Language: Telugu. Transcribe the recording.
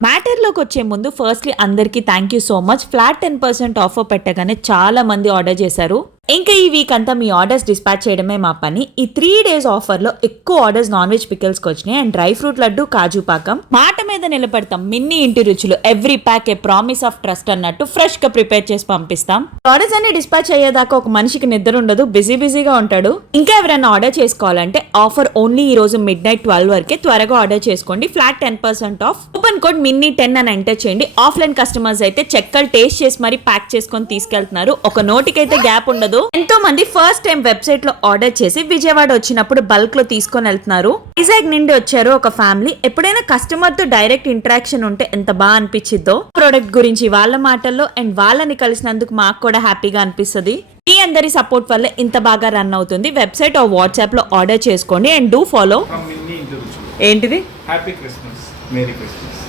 మ్యాటర్లోకి వచ్చే ముందు ఫస్ట్లీ అందరికీ thank you so much flat ten percent offer పెట్టగానే చాలా మంది ఆర్డర్ చేశారు. ఇంకా ఈ వీక్ అంతా మీ ఆర్డర్స్ డిస్పాచ్ చేయడమే మా పని. ఈ త్రీ డేస్ ఆఫర్లో ఎక్కువ ఆర్డర్స్ నాన్ వెజ్ పికిల్స్కి వచ్చినాయి. అండ్ డ్రై ఫ్రూట్ లడ్డు కాజు పాకం. మాట మీద నిలబడతాం. మిన్ని ఇంటి రుచులు. Every pack a promise of trust అన్నట్టు ఫ్రెష్గా ప్రిపేర్ చేసి పంపిస్తాం. ఆర్డర్స్ అన్ని డిస్పాచ్ అయ్యేదాకా ఒక మనిషికి నిద్ర ఉండదు. బిజీ బిజీగా ఉంటాడు. ఇంకా ఎవరైనా ఆర్డర్ చేసుకోవాలంటే ఆఫర్ ఓన్లీ ఈ రోజు మిడ్ నైట్ ట్వెల్వ్ వరకే త్వరగా ఆర్డర్ చేసుకోండి. Flat ten percent off coupon code Minni ten అని ఎంటర్ చేయండి. ఆఫ్లైన్ కస్టమర్స్ అయితే చెక్కలు టేస్ట్ చేసి మరీ ప్యాక్ చేసుకొని తీసుకెళ్తున్నారు. ఒక నోటికైతే గ్యాప్ ఉండదు. ఎంతో మంది ఫస్ట్ టైం వెబ్సైట్లో ఆర్డర్ చేసి విజయవాడ వచ్చినప్పుడు బల్క్లో తీసుకొని వెళ్తున్నారు. వైజాగ్ నుండి వచ్చారు ఒక ఫ్యామిలీ. ఎప్పుడైనా కస్టమర్తో డైరెక్ట్ ఇంటరాక్షన్ ఉంటే ఎంత బాగా అనిపించిద్దో ప్రోడక్ట్ గురించి వాళ్ళ మాటల్లో అండ్ వాళ్ళని కలిసినందుకు మాకు కూడా హ్యాపీగా అనిపిస్తుంది. మీ అందరి సపోర్ట్ వల్ల ఇంత బాగా రన్ అవుతుంది. వెబ్సైట్ ఆర్ వాట్సాప్లో ఆర్డర్ చేసుకోండి అండ్ డూ ఫాలో. ఏంటిది? Happy Christmas. Merry Christmas.